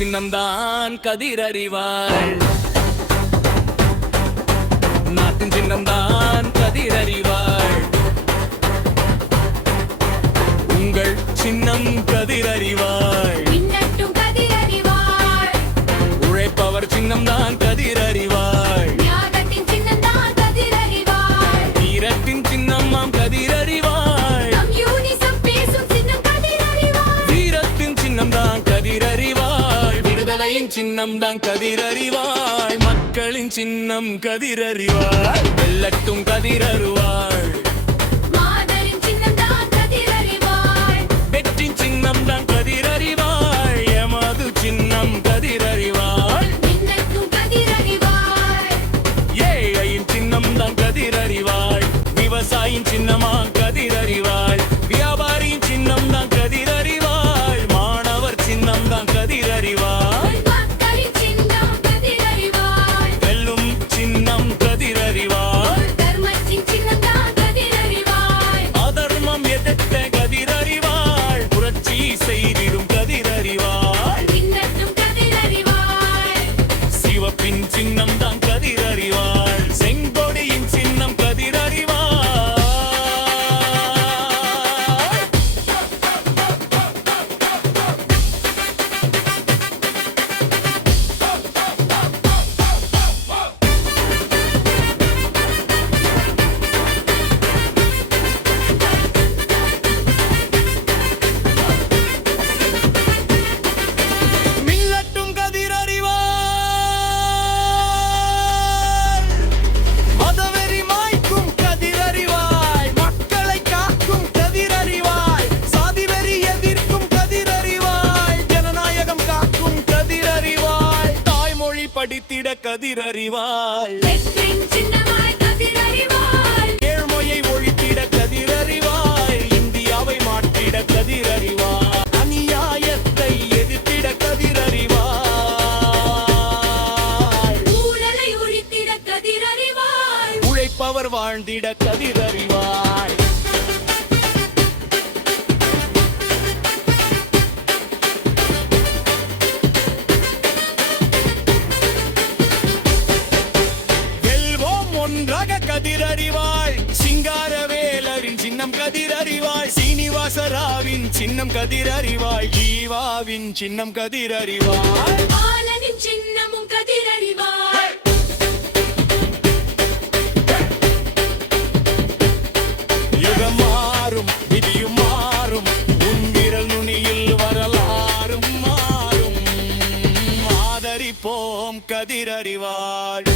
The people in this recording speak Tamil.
சின்னம்தான் கதிரறிவாள். நாட்டின் சின்னம்தான் கதிரறிவாள். உங்கள் சின்னம் கதிரறிவாள். மின்னட்டும் கதிரறிவாள். உழைப்பவர் சின்னம்தான் கதிரறிவாள். தியாகத்தின் சின்னம்தான் கதிரறிவாள். வீரத்தின் சின்னம்மாம் கதிரறிவாள். நம் யூனிசம் பேசும் சின்னம் கதிரறிவாள். வீரத்தின் சின்னம்தான் கதிரறிவாள். விடுதலையின் சின்னம்தான் கதிரறிவாள். மக்களின் சின்னம் கதிரறிவாள். வெல்லட்டும் கதிரறிவாள். மாதரின் சின்னம்தான் கதிரறிவாள். வெற்றின் சின்னம்தான் கதிரறிவாள். எமது சின்னம் கதிரறிவாள். மின்னட்டும் கதிரறிவாள். ஏழையின் சின்னம்தான் கதிரறிவாள். விவசாயியின் சின்னமா கதிரறிவாள். வியாபாரியின் சின்னம்தான் கதிரறிவாள். மாணவர் சின்னம்தான் கதிரறிவாள். மக்களின் சின்னம் கதிரறிவாள். வெல்லும் சின்னம் கதிரறிவாள். தர்மத்தின் சின்னம்தான் கதிரறிவாள். அதர்மம் எதிர்த்த கதிரறிவாள். புரட்சி செய்திடும் கதிரறிவாள். மின்னட்டும் கதிரறிவாள். சிவப்பின் சின்னம் தான் கதிரறிவாள். செங்கொடியின் சின்னம் கதிரறிவாள். மின்னட்டும் கதிரறிவாள். மதவெறி மாய்க்கும் கதிரறிவாள். மக்களை காக்கும் கதிரறிவாள். சாதிவெறி எதிர்க்கும் கதிரறிவாள். ஜனநாயகம் காக்கும் கதிரறிவாள். தாய்மொழி படித்திட கதிரறிவாள். வெற்றின் சின்னமாய் கதிரறிவாள். ஏழ்மையை ஒழித்திட கதிரறிவாள். இந்தியாவை மாற்றிட கதிரறிவாள். அநியாயத்தை எதிர்த்திட கதிரறிவாள். ஊழலை ஒழித்திட கதிரறிவாள். உழைப்பவர் வாழ்ந்திட கதிரறிவாள். வெல்வோம் ஒன்றாக கதிரறிவாள். சிங்காரவேலரின் சின்னம் கதிரறிவாள். சீனிவாசராவின் சின்னம் கதிரறிவாள். ஜீவாவின் சின்னம் கதிரறிவாள். பாலனின் சின்னமும் கதிரறிவாள். யுகம் மாறும், விதியும் மாறும். உன் விரல் நுனியில் வரலாறும் மாறும். ஆதரிப்போம் கதிரறிவாள்.